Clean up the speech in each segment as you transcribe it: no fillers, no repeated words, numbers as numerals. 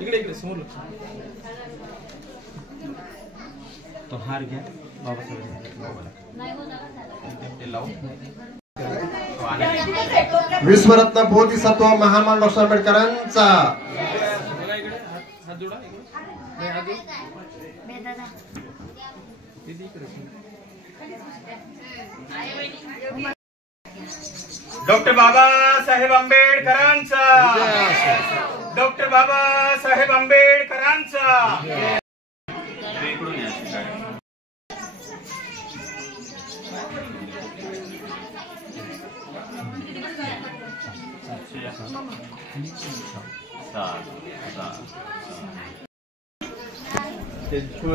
इकडे समोर तो हार घ्या बाबासाहेब विश्वरत्न बोधिसत्व महामानव डॉक्टर आंबेडकरांचा डॉक्टर बाबासाहेब आंबेडकरांचा डॉक्टर बाबासाहेब आंबेडकरांचा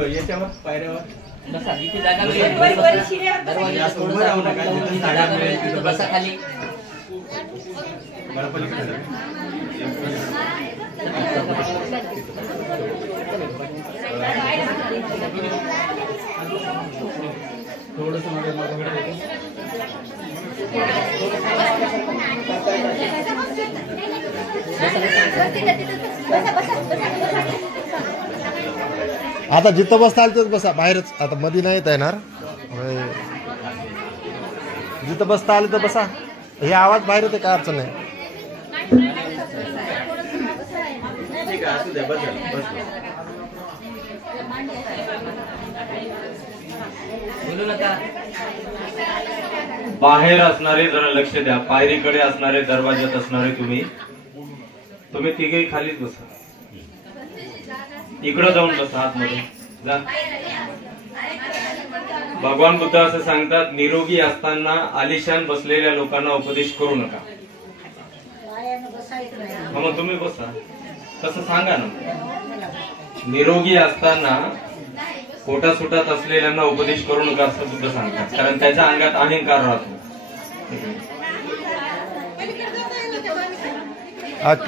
याच्यावर पायऱ्यावर बसा खाली थोडस आता जिथं बसता आलं तिथं बसा, बाहेरच आता मध्ये नाही येणार. जिथं बसता आलं तर बसा. हे आवाज बाहेर येते, काय अडचण नाही. बाहेर असणारे जरा लक्ष द्या. पायरीकडे असणारे, दरवाज्यात असणारे तुम्ही तिघे खालीच बसा. इकडं जाऊन बसा आतमध्ये जा. भगवान बुद्ध असं सांगतात, निरोगी असताना आलिशान बसलेल्या लोकांना उपदेश करू नका. मग तुम्ही बसा तसं सांगा ना. निरोगी असताना पोटा सुटात असलेल्यांना उपदेश करू नका असं बुद्ध सांगतात, कारण त्याच्या अंगात अहंकार राहतो.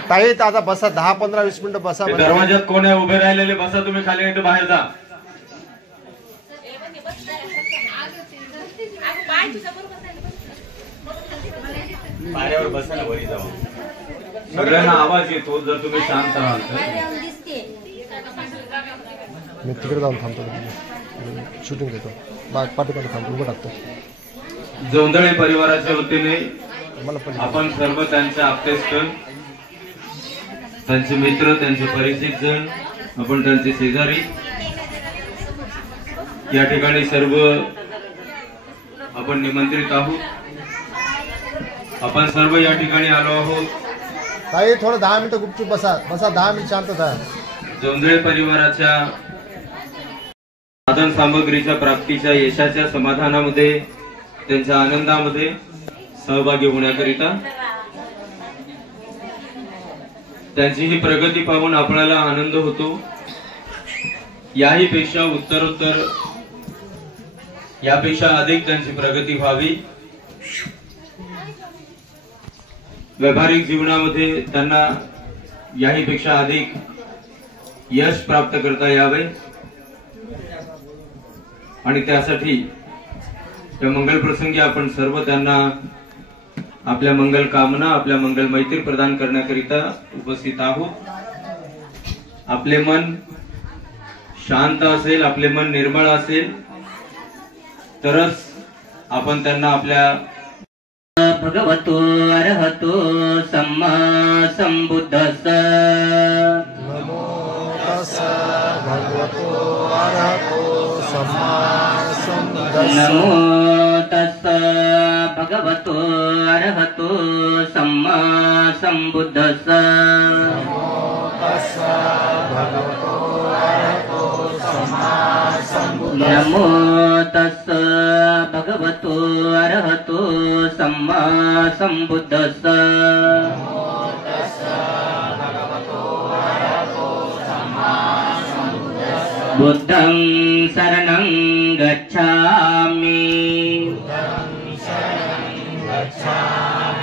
काही आता बसा, 10-15-20 मिनिटं बसा. दरवाज्यात कोण आहे उभे राहिलेले? बसा तुम्ही खाली, नाही तर बाहेर जा. पायऱ्यावर बसा ना, वरी जाऊ. सगळ्यांना आवाज येतो जर तुम्ही शांत राहाल तर. मी तिकडे जाऊन थांबतो, शूटिंग घेतो, पाठीपाठी थांबतो, उभं टाकतो. जोंधळे परिवाराच्या वतीने आपण सर्व त्यांचे आप्तेष्ट, त्यांचे मित्र, त्यांचे परिचित जण, आपण त्यांचे शेजारी या ठिकाणी सर्व आपण निमंत्रित आहोत. आपण सर्व या ठिकाणी आलो आहोत. काही थोडं 10 मिनिटं गुपचूप बसा, 10 मिनिट शांतता. जोंधळे परिवाराच्या साधन सामग्रीच्या प्राप्तीच्या यशाच्या समाधानामध्ये, त्यांच्या आनंदामध्ये सहभागी होण्याकरिता, त्यांची ही प्रगती पाहून आपल्याला आनंद होतो. याही पेक्षा उत्तरोत्तर, यापेक्षा अधिक त्यांची प्रगती व्हावी. व्यावहारिक जीवनामध्ये त्यांना याही पेक्षा अधिक यश प्राप्त करता यावे आणि त्यासाठी या मंगल प्रसंगी आपण सर्व त्यांना आपल्या मंगल कामना, आपल्या मंगल मैत्री प्रदान करण्याकरिता उपस्थित आहोत. आपले मन शांत असेल, आपले मन निर्मळ असेल तरच आपण त्यांना आपल्या भगवतो अरहतो सम्मा संबुद्धस्स. नमो तस्स भगवतो अरहतो सम्मा संबुद्धस्स. नमो तस्स भगवतो अरहतो सम्मा संबुद्धस्स. नमो तस्स भगवतो अरहतो सम्मा संबुद्धस्स. नमो तस्स भगवतो अरहतो सम्मा संबुद्धस्स. बुद्धं शरणं गच्छामि.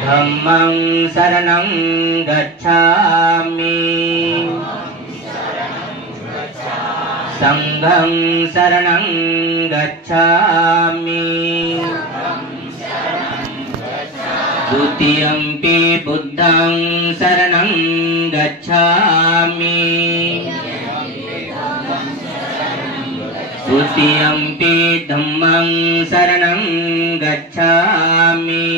धम्मं शरणं गच्छामि. संघं शरणं गच्छामि. द्वितीयम्पि बुद्धं शरणं गच्छामि तृतीयम्पि धम्मं शरणं गच्छामि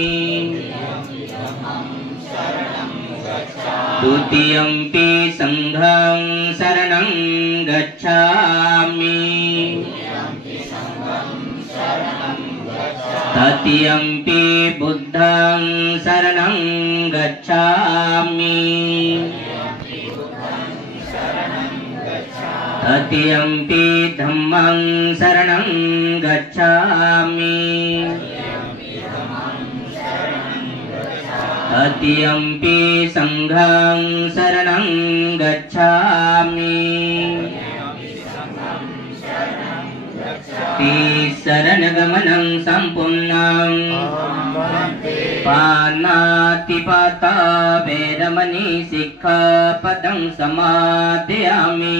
तृतीयम्पि संघं शरणं गच्छामि तृतीयम्पि बुद्धं शरणं गच्छामि तृतीयम्पि धम्मं शरणं गच्छामि तृतीयम्पि संघं शरणं गच्छामि शरणगमनं सम्पूर्णं पाणातिपाता वैरमणि सिक्खापदं समादयामि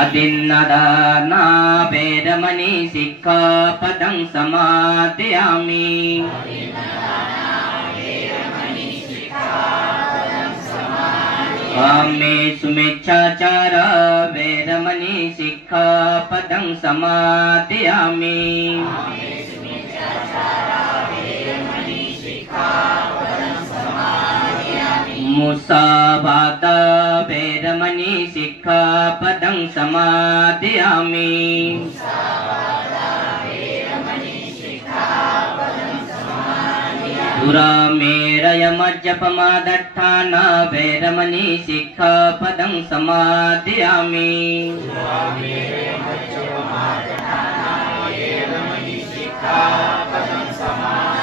अदिन्नदाना वैरमणि सिक्खापदं समादयामि कामेषु मिच्छाचारा वैरमणि सिक्खापदं समादयामि मुसावादा वैरमणि सिक्खापदं समादयामि दुरामेरयमज्जपमादट्ठाना वैरमणि सिक्खापदं समादयामि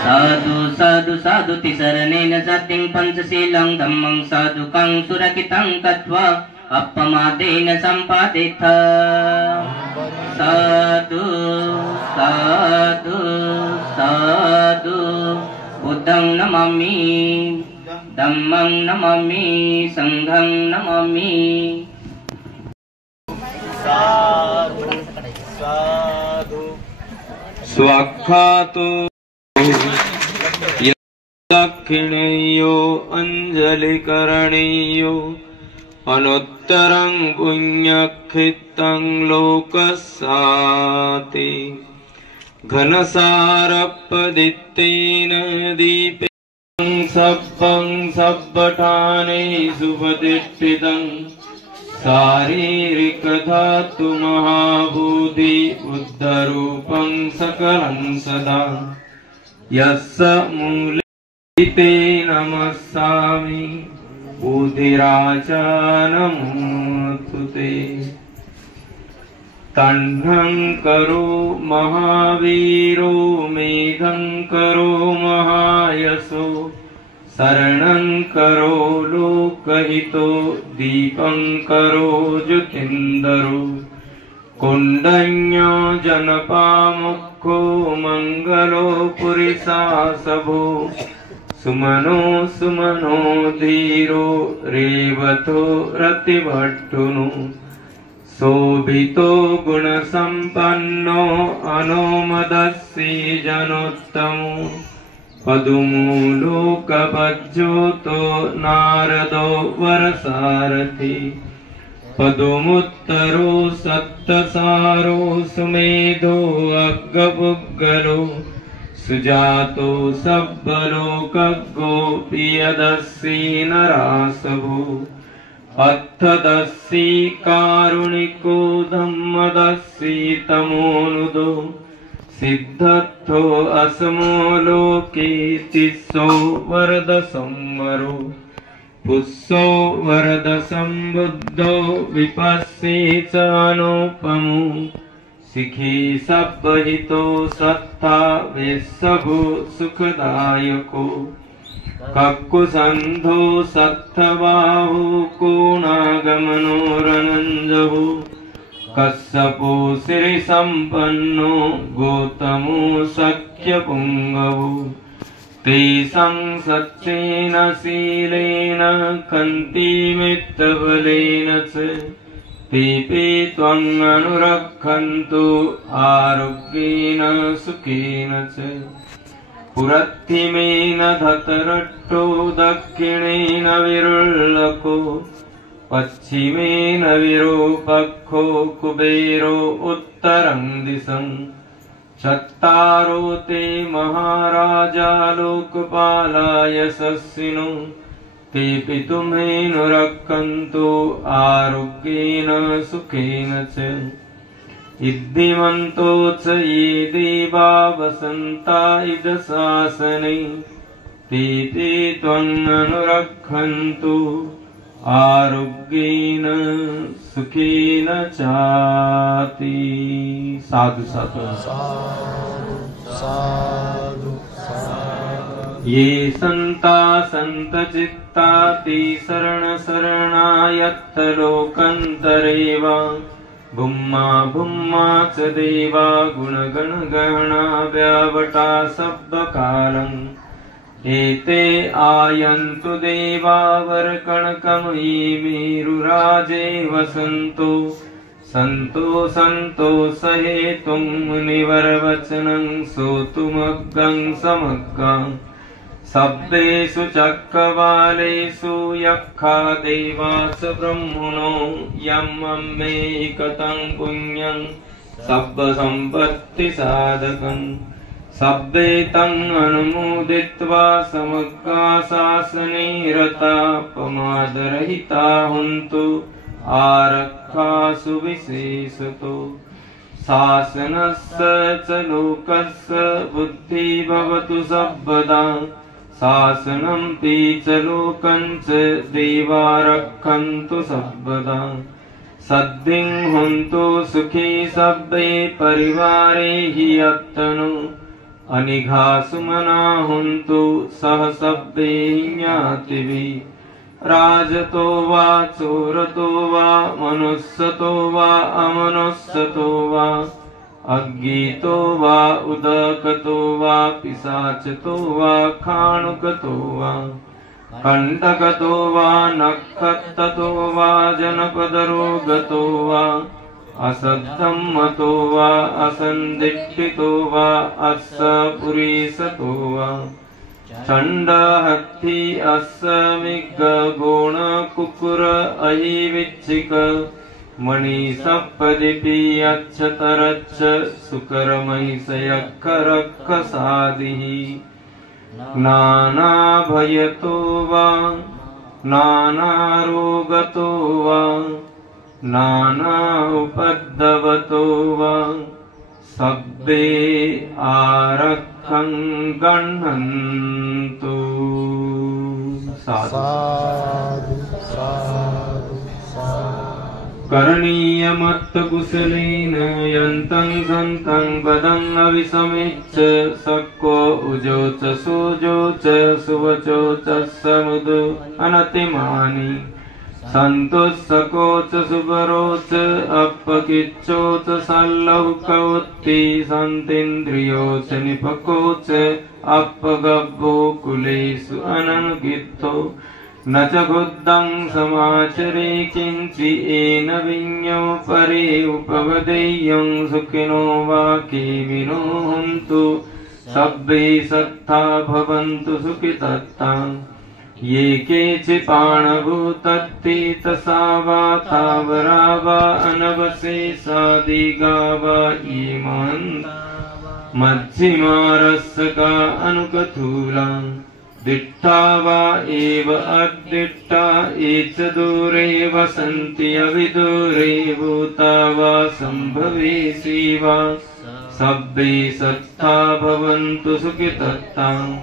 साधु साधु साधु तिसरणेन सत्यं पंचशीलं धम्मं साधुकं सुरक्षितं कृत्वा अपमादेन सम्पादित साधु साधु साधु बुद्धं नमामि धम्मं नमामि संघं नमामि साधु साधु स्वाख्यातो दक्षिणेयो अंजलिकरणीयो अनुत्तरं पुण्यक्षितं लोकस्याति घनसारपदित्तेन दीपेन सब्बं सब्बठाने सुपतिष्ठितं शारीरिकधातु महाबोधि बुद्धरूपं सकलं सदा यस्य मूले नमस्सामि बोधिराचानमोऽस्तु ते तन्नं करो महावीरो मेघं करो महायशो शरणं करो लोकहितो दीपं करो ज्योतिन्दरो कुण्डन्यो जनपामुखो मंगलो पुरिसासभो सुमनो सुमनो धीरो रेवतो रतिभट्टुनु शोभितो गुणसम्पन्नो अनुमदस्सी जनोत्तमो पदुमूलोकपज्योतो नारदो वरसारथि पदुमुत्तरो सत्तसारो सुमेधो अग्गपुग्गलो सुजातो सब्बलोकगोपीयदस्सी नरासभो अत्थदस्सी कारुणिको धम्मदस्सी तमोनुदो सिद्धत्थो असमो लोके तिस्सो वरद संवरो पुस्सो वरद संबुद्धो विपस्सी च अनुपमो सिखी सब्बहितो सत्ता वेस्सभो सुखदायको कक्कुसन्धो सत्थबाहु कोणागमनो रनञ्जहो कස්සपो सिरिसम्पन्नो गौतमो सख्यपुङ्गवो तेषां सच्चेन शीलेन कन्तिमित्तबलेन च तेऽपि त्वम् अनुरक्षन्तु आरोग्येन सुखेन च। पुरद्धिमेन धतरट्टो दक्षिणेन विरुल्लको पश्चिमेन विरूपक्षो कुबेरो उत्तरं दिशं। चत्तारो ते महाराजा लोकपाला यशस्विनो तेऽपि तुम्हेऽनुरक्षन्तु आरोग्येन सुखेन च। इद्धिमन्तो च ये देवा वसन्ता इदशासने तेऽपि त्वम् अनुरक्षन्तु आरोग्येन सुखेन चाति। साधु साधु साधु ये सन्ता सन्तचित्ता ते शरणशरणायत्त लोकन्तरेव भुम्मा भुम्मा च देवा गुणगणगणा व्यावटा सब्बकालम्। एते आयन्तु देवा वरकणकमयी मेरुराजे वसन्तो सन्तो सन्तोषहेतुं मुनिवरवचनं श्रोतुमग्गं समग्गम्। सब्बेषु चक्रवालेषु यक्षा देवास ब्रह्मणो यम् अम्मेकतं पुण्यं सब्बसम्पत्तिसाधकम्। सब्बे तम् अनुमोदित्वा समग्रा शासने रता प्रमादरहिता हन्तु आरक्षासु विशेषतो। शासनस्य च लोकस्य बुद्धि भवतु सर्वदा शासनं ते च लोकं च देवा रक्षन्तु सर्वदा। सद्धिं हन्तु सुखी सब्बे परिवारे हि यत्तनु अनिघा सुमना हन्तु सह सब्बे ज्ञातिभिः। राजतो वा चोरतो वा मनुष्यतो वा अमनुष्यतो वा अज्ञेतो वा उदकतो वा पिशाचतो वा खाणुकतो वा कंटकतो वा नक्षत्तो वा जनपदरोगतो वा असद्धम्मतो वा असन्दिष्टितो वा अस्सपुरीसतो वा चंड हत्ती अस्मिग गोण कुकुर अहिविच्छिक मणि सप्पदिपि अक्षतरच्छ सुकर महिषयक्खरक्ख सादिः। नाना भयतो वा नाना रोगतो वा नाना उपद्रवतो वा सब्बे आरक्षं गण्हन्तु। साधु करणीयमत्तकुशलेन यन्तं सन्तं पदं अविसमिच्छ सक्को उजोच सुजोच सुवचो च समुदो अनतिमानि सन्तोषकोच सुबरोच अपकिच्चोच सल्लौकौत्ति सन्तीन्द्रियोच निपकोच अपगब्बो कुलेषु अननुगित्तो न च बुद्धं समाचरे किञ्चि येन विඤ्ञो परे उपवदेयं सुखिनो वा केमिनो हन्तु सब्बे सत्ता भवन्तु सुखितत्ताम्। ये केचिपाणभूतत्ति तसा वा तावरा वा अनवशेषादिगा वा ये मध्यमारस्सका अनुकथूला दिट्टा वा एव अदिट्टा ये च दूरे वसन्ति अविदूरे भूता वा सम्भवेशी वा सब्बे सत्ता भवन्तु सुखितत्ताम्।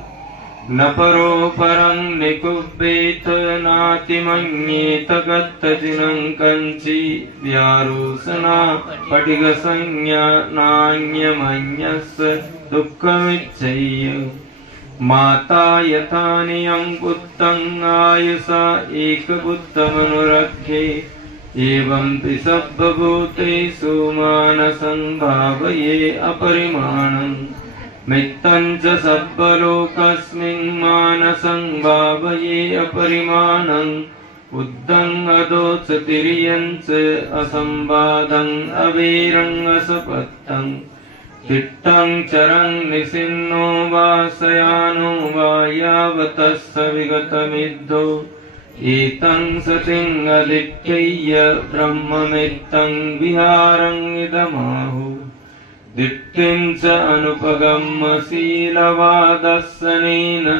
न परो परं निकुब्बेत नातिमन्येत गत्तजिनं कञ्चि व्यारोसना पटिगसंज्ञा नान्यमन्यस्य दुःखमिच्छय्य। माता यथा नियं पुत्रं आयुषा एकपुत्रमनुरक्षे एवं त्रिसर्वभूतेषु मानसं भावये अपरिमाणम्। मित्तं च सर्वलोकस्मिन् मानसं भावये अपरिमाणम्। उद्धं अदोच तिर्यंच असंबाधं अवीरं असपत्तं तिट्टं चरं निसिन्नो वासयानो वा यावतस्य विगतमिद्धो एतं सतिं अलिख्यय्य ब्रह्ममित्तं विहारं इदमाहु दिट्टिं च अनुपगम्य शीलवादस्सनेन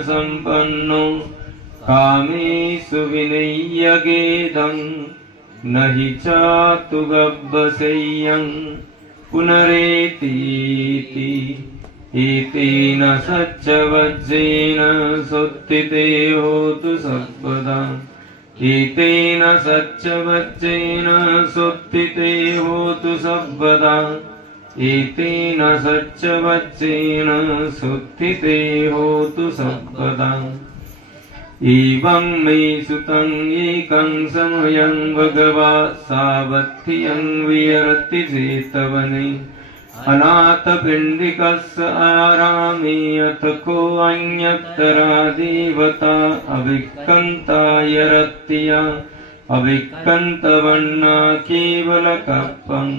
सम्पन्नो कामेषु विनय्यगेदं न हि चातु गब्बसेयं पुनरेतीति एतेन सच्चवज्जेन सुत्थिते होतु सर्वदा एतेन सच्चवज्जेन सुत्थिते होतु सर्वदा एतेन सच्चवज्जेन सुत्थिते होतु सर्वदा एवं मे सुतं एकं समयं भगवा सावत्थ्यं विहरति जेतवने अनाथपिण्डिकस्य आरामे अथ को अन्यतरा देवता अविक्कन्तायरत्या अविक्कन्तवन्ना केवलकल्पम्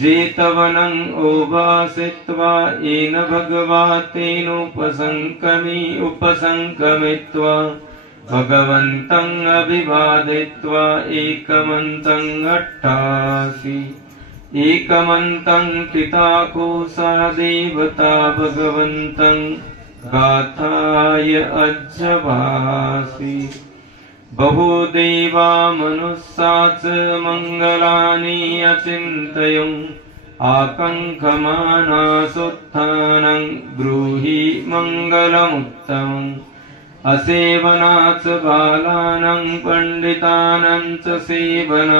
जेतवनं उपासित्वा येन भगवा तेनोपसङ्कमित्वा भगवन्तं अभिवादयित्वा एकमन्तं अट्टासि एकमन्तं पिताकोसा देवता भगवन्तं गाथाय अज्जवासि बहुदेवा मनुष्या च मङ्गलानि अचिन्तयन् आकङ्क्षमानासुत्थानं ब्रूहि मङ्गलमुत्तमम् असेवनाच बालानां पण्डितानां च सेवना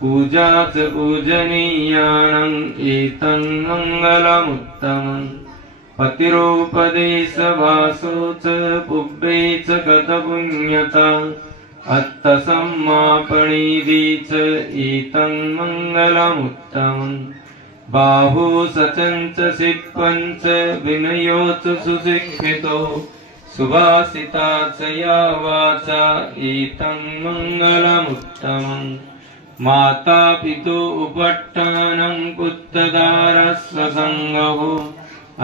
पूजा च पूजनीयानां एतं मङ्गलमुत्तमम् पतिरोपदेशवासो च पुब्बे च गतपुण्यता अत्तसम्मापणीदि च एतं मङ्गलमुत्तमम् बाहु सचञ्च सिप्पञ्च विनयो च सुशिक्षितो सुभाषिता च या वाचा एतं मङ्गलमुत्तमम् माता पितु उपट्टानं पुत्रदारस्य सङ्गहो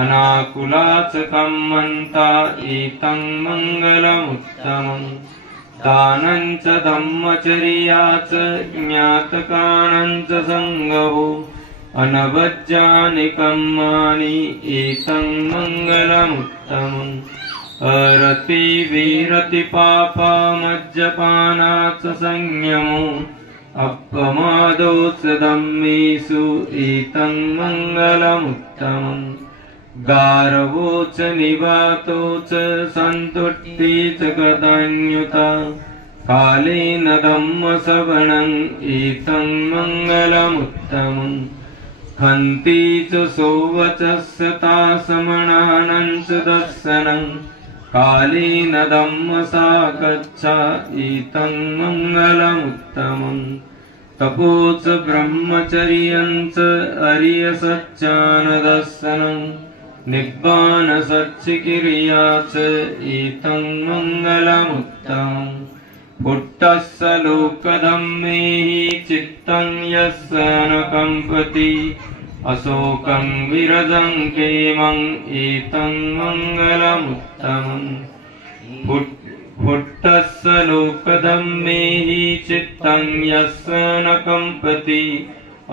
अनाकुला च कम्मन्ता एतं मङ्गलमुत्तमम् दानं च धम्मचर्या च ज्ञातकानं च सङ्गहो अनवज्यानि कर्माणि एतं मङ्गलमुत्तमम् अरति वीरति पापा मज्जपाना च संयमो अपमादो च धम्मेषु एतं मङ्गलमुत्तमम् गारवो च निवातो च सन्तुष्टि च गतान्युता कालेन धम्मश्रवणम् एतं मङ्गलमुत्तमम् खन्ति च सोवचस्यता समणानं च दर्शनं कालेन धम्मसाकच्छा एतं मङ्गलमुत्तमम् तपो च ब्रह्मचर्यं च अर्यसच्चानदर्शनं निब्बानसच्चिक्रिया च एतं मङ्गलमुत्तमम् पुट्टस्य लोकधम्मेहि चित्तं यस्य न कम्पति अशोकं विरजं क्षेमं एतं मङ्गलमुत्तमम् पुट्टस्य लोकधम्मेहि चित्तं यस्य न कम्पति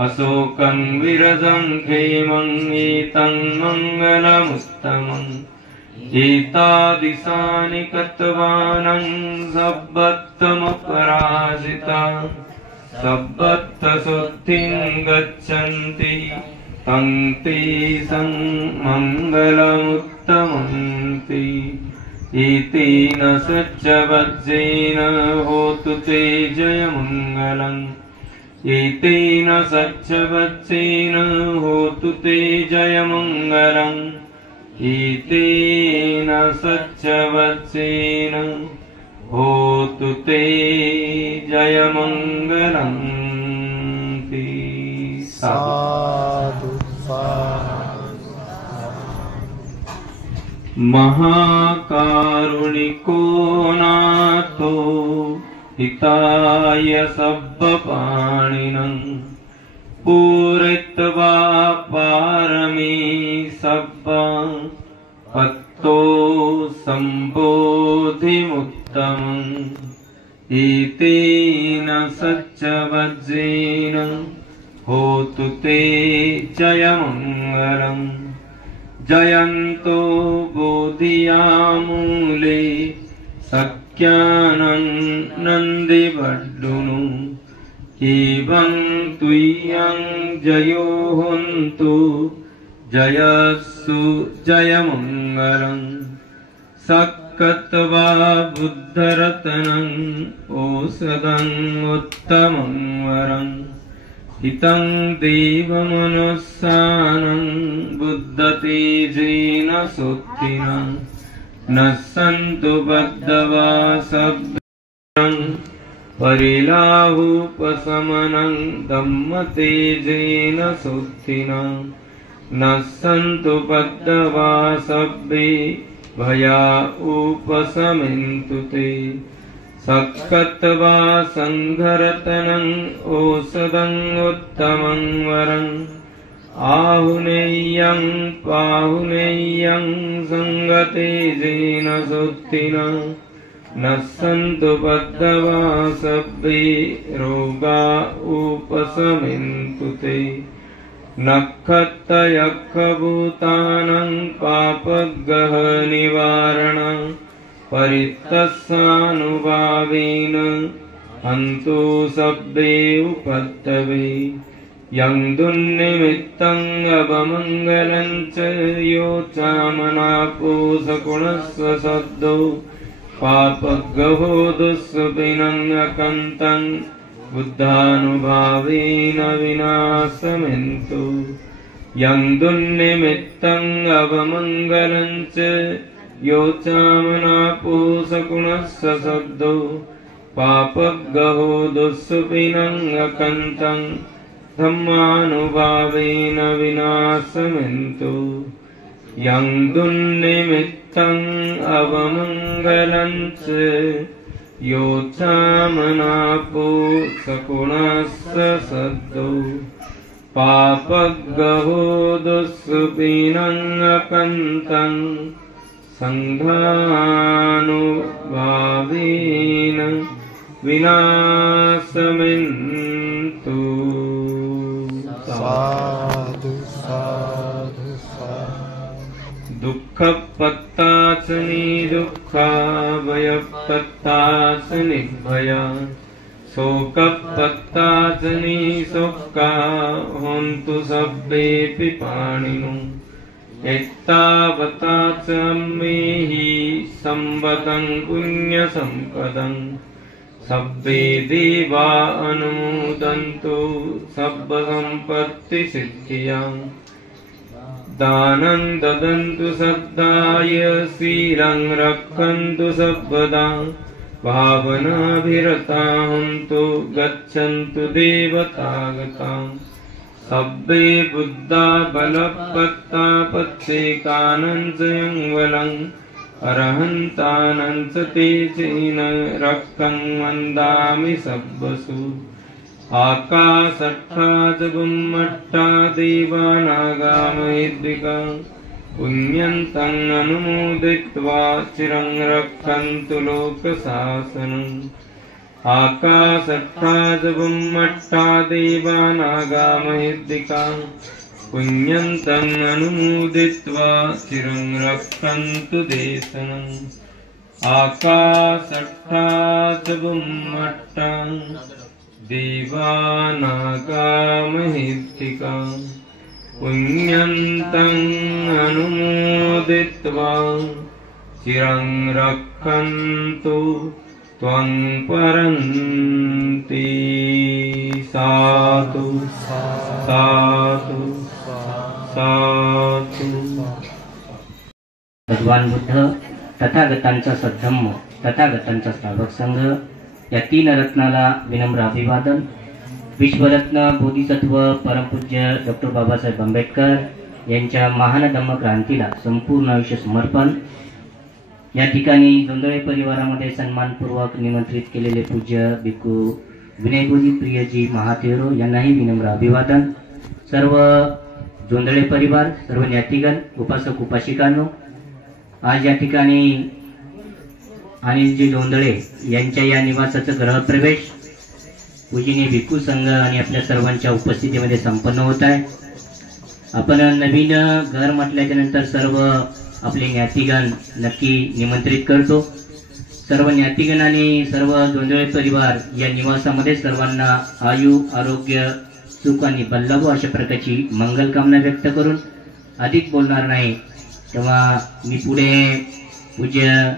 अशोकं विरजं क्षेमं एतं मङ्गलमुत्तमम् एतादृशानि कृतवानं सब्बत्तमपराजिता सब्बत्तशुद्धिं गच्छन्ति तं ते मङ्गलमुत्तमन्ति एतेन सच्चवज्जेन होतु ते जयमङ्गलम् एतेन सच्चवज्जेन होतु ते जयमङ्गलम् एतेन सच्चवज्जेन होतु ते जयमङ्गलम् साधु साधु। महाकारुणिको नाथो हिताय सब्बपाणिनं पूरित्वा पारमी सब्बा पत्तो सम्बोधिमुत्तमम् एतेन सच्चवज्रेन होतु ते जयमङ्गलम् जयन्तो बोधियामूले सख्यानं नन्दिवड्डुनु एवं तुय्यं जयो हन्तु जयस्सु जयमङ्गलम् सक्कत्वा बुद्धरत्नम् औषधम् उत्तमं वरम् हितं देवमनुस्सानं बुद्धतेजेन सुत्थिना न सन्तु बद्धवा सभ्यं परिलाहुपशमनं धम्मतेजेन सुत्थिना न सन्तु बद्धवा सभ्ये भया उपशमन्तु ते सक्कत्वा सङ्घरतनं औषधं उत्तमं वरम् आहुनेयं पाहुनेयं सङ्गतेजेन सुत्थिना न सन्तु बद्धवा सभ्ये रोगा उपशमन्तु ते नक्षत्रयक्षभूतानां पापग्रह निवारणं परित्तस्सानुभावेन हन्तु सभ्ये उपद्रवे यं दुर्निमित्तं अवमङ्गलं च यो चामनापोषकुणस्व शब्दो पापग्रहो दुःस्विनङ्गकन्तं बुद्धानुभावेन विनाशमन्तु यं दुर्निमित्तं अवमङ्गलं च यो चामनापोषकुणस्व शब्दो पापग्रहो दुःस्विनङ्गकन्तं धम्मानुभावेन विनाशमन्तु यं दुर्निमित्तं अवमङ्गलं च यो चामनापोषकुणस्व शब्दो पापग्रहो दुःस्विनङ्गकन्तं संघानुभावेन विनाशमन्तु। साधु साधु साधु। दुःखपत्ताच निदुःखा भयपत्ताच निर्भया शोकपत्ताच निशोका हन्तु सभ्येऽपि पाणिनो एतावता च मेहि संवदं पुण्यसम्पदं सभ्ये देवा अनुमोदन्तु सब्बसम्पत्तिसिद्धियां दानं ददन्तु श्रद्धाय शीलं रक्षन्तु सर्वदा भावनाभिरता हन्तु गच्छन्तु देवतागताम् सभ्ये बुद्धा बलपत्ता पच्चेकानं च यंवलं अरहन्तानं च तेजेन रक्षं वन्दामि सब्बसु आकाशट्ठा च बुम्मट्ठा देवानागामहिद्विका पुण्यन्तं अनुमोदित्वा चिरं रक्षन्तु लोकशासनम् आकाशट्ठा च बुम्मट्ठा देवानागामहिद्विका पुण्यन्तं अनुमोदित्वा चिरं रक्षन्तु देशनम् आकाशट्ठा च बुम्मट्ठा देवानागामहिद्विका पुण्यन्तं अनुमोदित्वा चिरं रक्षन्तु त्वं परन्ति। साधु साधु साधु। भगवान बुद्ध, तथागतांचा सद्धम्म, तथागतांचा श्रावक संघ या तीन रत्नाला विनम्र अभिवादन। विश्वरत्न बोधिसत्व परमपूज्य डॉक्टर बाबासाहेब आंबेडकर यांच्या महान धम्म क्रांतीला संपूर्ण आयुष्य समर्पण। या ठिकाणी जोंधळे परिवारामध्ये सन्मानपूर्वक निमंत्रित केलेले पूज्य भिक्खू विनयभोजी प्रियजी महातेरो यांनाही विनम्र अभिवादन. सर्व जोंधळे परिवार, सर्व ज्ञातिगण, उपासक उपासिकांनो, आज या ठिकाणी अनिलजी जोंधळे यांच्या या निवासाचं गृहप्रवेश पूजनीय भिक्खू संघ आणि आपल्या सर्वांच्या उपस्थितीमध्ये संपन्न होत आहे. आपण नवीन घर म्हटल्याच्या नंतर सर्व आपले ज्ञातिगण नक्की निमंत्रित करतो. सर्व ज्ञातिगण आणि सर्व जोंधळे परिवार या निवासामध्ये सर्वांना आयु, आरोग्य, सुख आणि बल्लाभो अशा प्रकारची मंगलकामना व्यक्त करून अधिक बोलणार नाही. तेव्हा मी पुढे पूज्य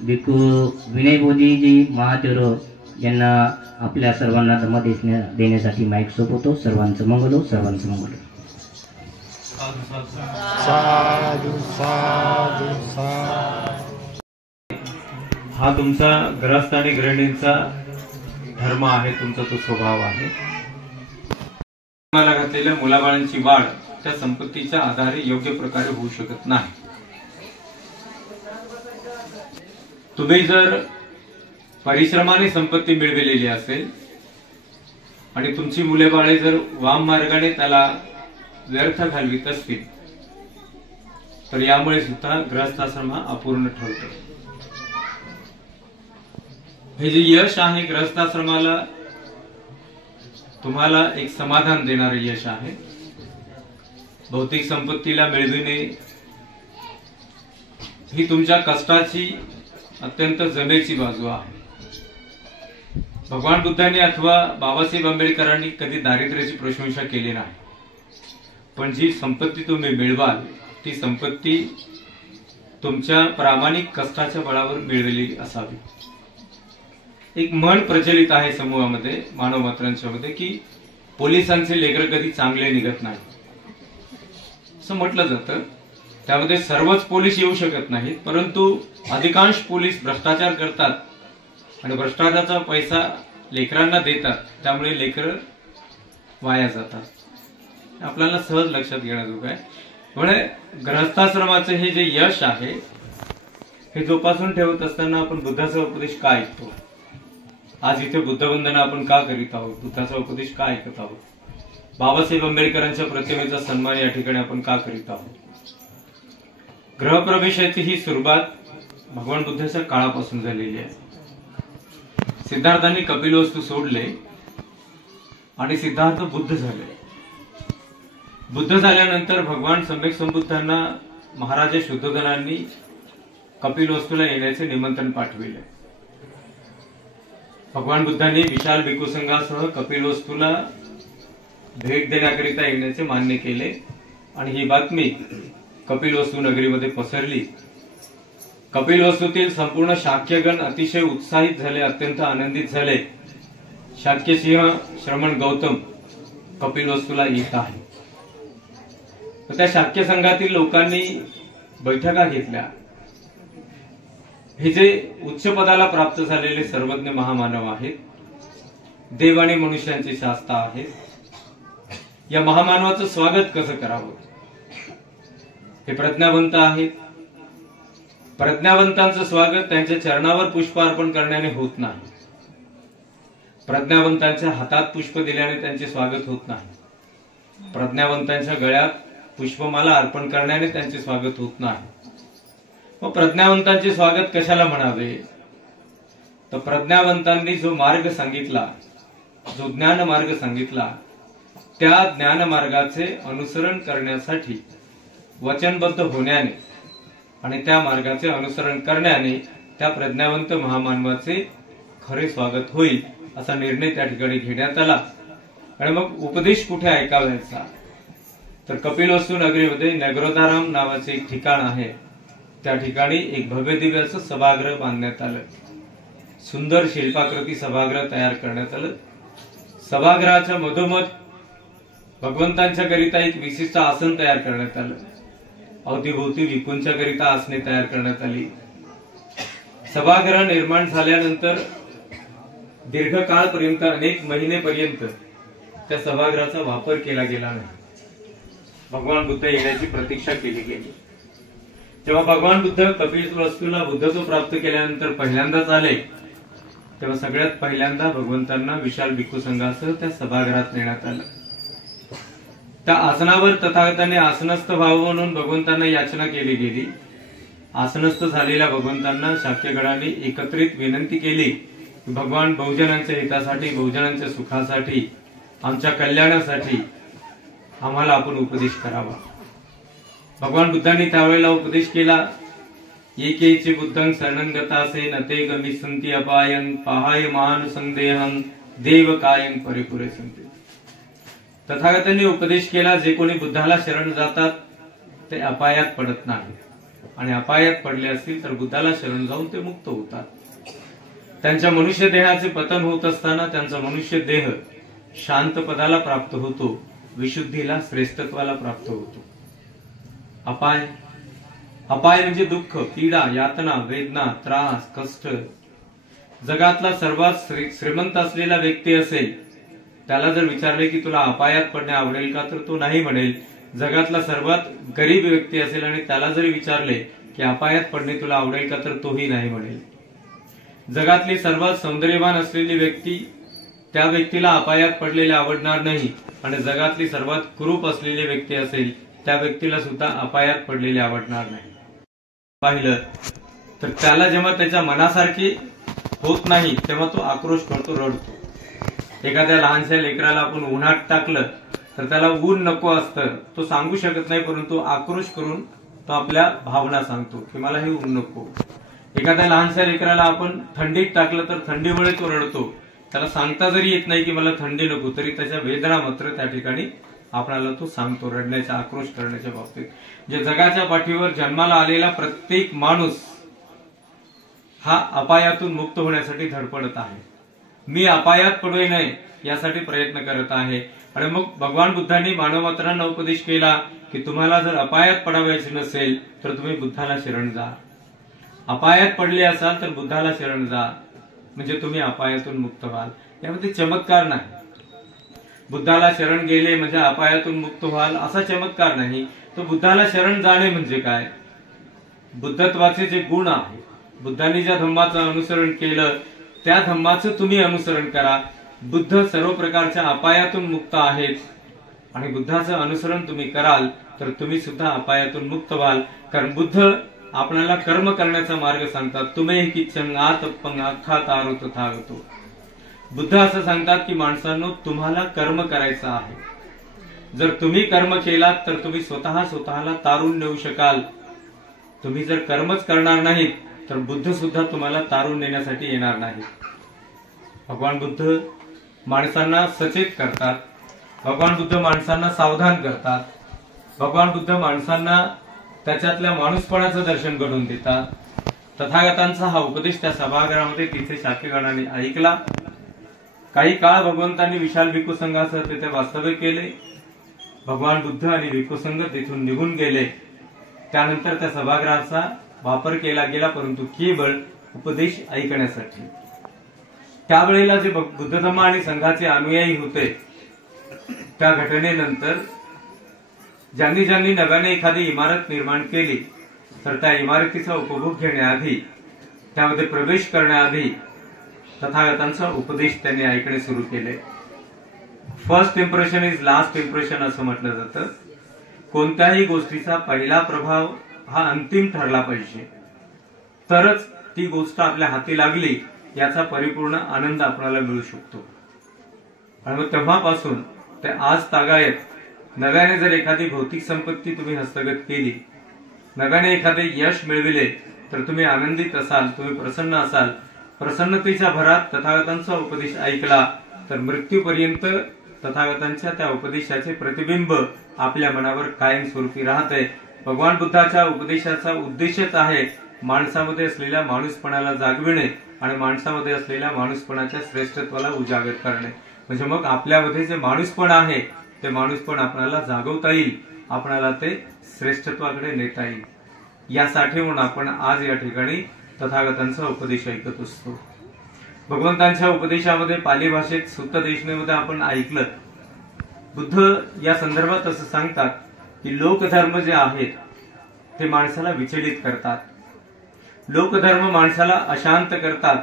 भिक्खू विनयभोजीजी महातेरो यांना आपल्या सर्वांना धम्म देण्यासाठी माईक सोपवतो. सर्वांचं मंगल हो, सर्वांचं मंगल हो. साधू साधू साधू. हा तुमचा ग्रस्त आणि गृहिणींचा धर्म आहे, तुमचा तो स्वभाव आहे. मला घातलेल्या मुलाबाळांची वाढ त्या संपत्तीच्या आधारे योग्य प्रकारे होऊ शकत नाही. तुम्ही जर परिश्रमाने संपत्ती मिळवलेली असेल आणि तुमची मुले बाळे जर वाम मार्गाने त्याला व्यर्थ घालवित असतील तर यामुळे सुद्धा गृहस्थाश्रम हा अपूर्ण ठरतो. हे जे यश आहे गृहस्थाश्रमाला, तुम्हाला एक समाधान देणारे यश आहे. भौतिक संपत्तीला मिळविणे ही तुमच्या कष्टाची अत्यंत जमेची बाजू आहे. भगवान बुद्धांनी अथवा बाबासाहेब आंबेडकरांनी कधी दारिद्र्याची प्रशंसा केली नाही, पण जी संपत्ती तुम्ही मिळवाल ती संपत्ती तुमच्या प्रामाणिक कष्टाच्या बळावर मिळवलेली असावी. एक म्हण प्रचलित आहे समूहामध्ये, मानव मात्रांच्या मध्ये, की पोलिसांचे लेकरं कधी चांगले निघत नाही असं म्हटलं जातं. त्यामध्ये सर्वच पोलीस येऊ शकत नाहीत, परंतु अधिकांश पोलीस भ्रष्टाचार करतात आणि भ्रष्टाचाराचा पैसा लेकरांना देतात, त्यामुळे लेकरं वाया जातात. आपल्याला सहज लक्षात घेण्याजोगं आहे. म्हणजे गृहस्थाश्रमाचे हे जे यश आहे हे जोपासून ठेवत असताना आपण बुद्धाचा उपदेश का ऐकतो? आज इथे बुद्धवंदना आपण का करीत आहोत? बुद्धाचा उपदेश का ऐकत आहोत? बाबासाहेब आंबेडकरांच्या प्रतिमेचा सन्मान या ठिकाणी आपण का करीत आहोत? गृहप्रवेशाची ही सुरुवात भगवान बुद्धाच्या काळापासून झालेली आहे. सिद्धार्थांनी कपिलवस्तू सोडले आणि सिद्धार्थ बुद्ध झाले. बुद्ध झाल्यानंतर भगवान सम्यक संबुद्धांना महाराजा शुद्धोधनांनी कपिलवस्तूला येण्याचे निमंत्रण पाठविले. भगवान बुद्धांनी विशाल भिक्खू संघासह कपिलवस्तूला भेट देण्याकरिता येण्याचे मान्य केले आणि ही बातमी कपिलवस्तू नगरीमध्ये पसरली. कपिलवस्तूतील संपूर्ण शाक्यगण अतिशय उत्साहित झाले, अत्यंत आनंदित झाले. शाक्यसिंह श्रमण गौतम कपिलवस्तूला येत आहे. त्या शाक्य संघातील लोकांनी बैठका घेतल्या. हे जे उच्च पदाला प्राप्त झालेले सर्वज्ञ महामानव आहेत, देव आणि मनुष्यांचे शास्ता आहेत, या महामानवाचं स्वागत कसं करावं? हे प्रज्ञावंत आहेत. प्रज्ञावंतांचं स्वागत त्यांच्या चरणावर पुष्प अर्पण करण्याने होत नाही. प्रज्ञावंतांच्या हातात पुष्प दिल्याने त्यांचे स्वागत होत नाही. प्रज्ञावंतांच्या गळ्यात पुष्पमाला अर्पण करण्याने त्यांचे स्वागत होत नाही. मग प्रज्ञावंतांचे स्वागत कशाला म्हणावे? तर प्रज्ञावंतांनी जो मार्ग सांगितला, जो ज्ञान मार्ग सांगितला, त्या ज्ञान मार्गाचे अनुसरण करण्यासाठी वचनबद्ध होण्याने आणि त्या मार्गाचे अनुसरण करण्याने त्या प्रज्ञावंत महामानवाचे खरे स्वागत होईल असा निर्णय त्या ठिकाणी घेण्यात आला. आणि मग उपदेश कुठे ऐकावायचा? तर कपिलवस्तू नगरीमध्ये नगरोधाराम नावाचे एक ठिकाण आहे. त्या ठिकाणी एक भव्य दिव्य असं सभागृह बांधण्यात आलं. सुंदर शिल्पाकृती सभागृह तयार करण्यात आलं. सभागृहाच्या मधोमध भगवंतांच्या करिता एक विशिष्ट आसन तयार करण्यात आलं. अवतीभोवती विपूंच्या करिता आसने तयार करण्यात आली. सभागृह निर्माण झाल्यानंतर दीर्घकाळपर्यंत, अनेक महिनेपर्यंत त्या सभागृहाचा वापर केला गेला नाही. भगवान बुद्ध येण्याची प्रतीक्षा केली गेली. जेव्हा भगवान बुद्ध कपिलवस्तूला बुद्धत्व प्राप्त केल्यानंतर पहिल्यांदाच आले, तेव्हा सगळ्यात पहिल्यांदा भगवंतांना विशाल भिक्खू संघासह त्या सभागृहात नेण्यात आलं. त्या आसनावर तथागताने आसनस्थ व्हावं म्हणून भगवंतांना याचना केली गेली. आसनस्थ झालेल्या भगवंतांना शाक्यगणाने एकत्रित विनंती केली की भगवान बहुजनांच्या हितासाठी, बहुजनांच्या सुखासाठी, आमच्या कल्याणासाठी आम्हाला आपण उपदेश करावा. भगवान बुद्धांनी त्यावेळेला उपदेश केला, एकेची बुद्धं शरणंगतासे नते गमिसंती अपायन पाहाय महान संदेहं देव कायन परिपुरे संते. तथागतांनी उपदेश केला, जे कोणी बुद्धाला शरण जातात ते अपायात पडत नाही, आणि अपायात पडले असतील तर बुद्धाला शरण जाऊन ते मुक्त होतात. त्यांच्या मनुष्य देहाचे पतन होत असताना त्यांचा मनुष्य देह शांत पदाला प्राप्त होतो, विशुद्धीला, श्रेष्ठत्वाला प्राप्त होतो. अपाय अपाय म्हणजे दुःख, पीडा, यातना, वेदना, त्रास, कष्ट. जगातला सर्वात श्रीमंत असलेला व्यक्ती असेल, त्याला जर विचारले की तुला अपायात पडणे आवडेल का, तर तो नाही म्हणेल. जगातला सर्वात गरीब व्यक्ती असेल आणि त्याला जरी विचारले की अपायात पडणे तुला आवडेल का, तर तोही नाही म्हणेल. जगातली सर्वात सौंदर्यवान असलेली व्यक्ती, त्या व्यक्तीला अपायात पडलेले आवडणार नाही, आणि जगातली सर्वात कुरूप असलेली व्यक्ती असेल, त्या व्यक्तीला सुद्धा अपायात पडलेले आवडणार नाही. पाहिलं तर त्याला जेव्हा त्याच्या मनासारखी होत नाही तेव्हा तो आक्रोश करतो, रडतो. एखाद्या लहानशा लेकराला आपण उन्हात टाकलं तर त्याला ऊन नको असतं, तो सांगू शकत नाही, परंतु आक्रोश करून तो आपल्या भावना सांगतो की मला हे ऊन नको. एखाद्या लहानशा लेकराला आपण थंडीत टाकलं तर थंडीमुळे तो रडतो, त्याला सांगता जरी येत नाही की मला थंडी नको, तरी त्याच्या वेदना मात्र त्या ठिकाणी आपल्याला तो सांगतो, रडण्याच्या, आक्रोश करण्याच्या बाबतीत. जे जगाच्या पाठीवर जन्माला आलेला प्रत्येक माणूस हा अपायातून मुक्त होण्यासाठी धडपडत आहे. मी अपायात पडू नये यासाठी प्रयत्न करत आहे. आणि मग भगवान बुद्धांनी मानवमात्रांना उपदेश केला की तुम्हाला जर अपायात पडावायचे नसेल तर तुम्ही बुद्धाला शरण जा. अपायात पडले असाल तर बुद्धाला शरण जा, म्हणजे तुम्ही अपायातून मुक्त व्हाल. यामध्ये चमत्कार नाही. बुद्धाला शरण गेले म्हणजे अपायातून मुक्त व्हाल असा चमत्कार नाही. तो बुद्धाला शरण जाणे म्हणजे काय, बुद्धत्वाचे जे गुण आहे, बुद्धांनी ज्या धम्माचं अनुसरण केलं त्या धम्माचं तुम्ही अनुसरण करा. बुद्ध सर्व प्रकारच्या अपायातून मुक्त आहेत, आणि बुद्धाचं अनुसरण तुम्ही कराल तर तुम्ही सुद्धा अपायातून मुक्त व्हाल. कारण बुद्ध आपल्याला कर्म करण्याचा मार्ग सांगतात. तुम्ही किचन आतपंग अख्खा तारो तथागतो. बुद्ध असं सांगतात की माणसांनो, तुम्हाला कर्म करायचं आहे. जर तुम्ही कर्म केलात तर तुम्ही स्वतःला तारून नेऊ शकाल. तुम्ही जर कर्मच करणार नाहीत तर बुद्ध सुद्धा तुम्हाला तारून नेण्यासाठी येणार नाही. भगवान बुद्ध माणसांना सचेत करतात. भगवान बुद्ध माणसांना सावधान करतात. भगवान बुद्ध माणसांना त्याच्यातल्या माणूसपणाचं दर्शन घडवून देतात. तथागतांचा हा उपदेश त्या सभागृहामध्ये तिथे शाक्यगणाने ऐकला. काही काळ भगवंतांनी विशाल भिक्खू संघासह तिथे वास्तव्य केले. भगवान बुद्ध आणि भिक्खू संघ तिथून निघून गेले. त्यानंतर त्या सभागृहाचा वापर केला गेला, परंतु केवळ उपदेश ऐकण्यासाठी. त्यावेळेला जे बुद्ध धम्म आणि संघाचे अनुयायी होते, त्या घटनेनंतर ज्यांनी ज्यांनी नव्याने एखादी इमारत निर्माण केली तर त्या इमारतीचा उपभोग घेण्याआधी, त्यामध्ये प्रवेश करण्याआधी तथागतांचा उपदेश त्यांनी ऐकणे सुरू केले. First impression is last impression असं म्हटलं जातं. कोणत्याही गोष्टीचा पहिला प्रभाव हा अंतिम ठरला पाहिजे, तरच ती गोष्ट आपल्या हाती लागली याचा परिपूर्ण आनंद आपल्याला मिळू शकतो. आणि मग तेव्हापासून ते आज तागायत नव्याने जर एखादी भौतिक संपत्ती तुम्ही हस्तगत केली, नव्याने एखादे यश मिळविले, तर तुम्ही आनंदित असाल, तुम्ही प्रसन्न असाल. प्रसन्नतेच्या भरात तथागतांचा उपदेश ऐकला तर मृत्यूपर्यंत तथागतांच्या त्या उपदेशाचे प्रतिबिंब आपल्या मनावर कायमस्वरूपी राहते. भगवान बुद्धाच्या उपदेशाचा उद्देशच आहे माणसामध्ये असलेल्या माणूसपणाला जागविणे आणि माणसामध्ये असलेल्या माणूसपणाच्या श्रेष्ठत्वाला उजागर करणे. म्हणजे मग आपल्यामध्ये जे माणूसपण आहे ते माणूसपण आपल्याला जागवता येईल, आपल्याला ते श्रेष्ठत्वाकडे नेता येईल. यासाठी म्हणून आपण आज या ठिकाणी तथागतांचा उपदेश ऐकत असतो. भगवंतांच्या उपदेशामध्ये पाली भाषेत सुत्त देशनेमध्ये आपण ऐकलं, बुद्ध या संदर्भात असं सांगतात की लोकधर्म जे आहेत ते माणसाला विचलित करतात. लोकधर्म माणसाला अशांत करतात.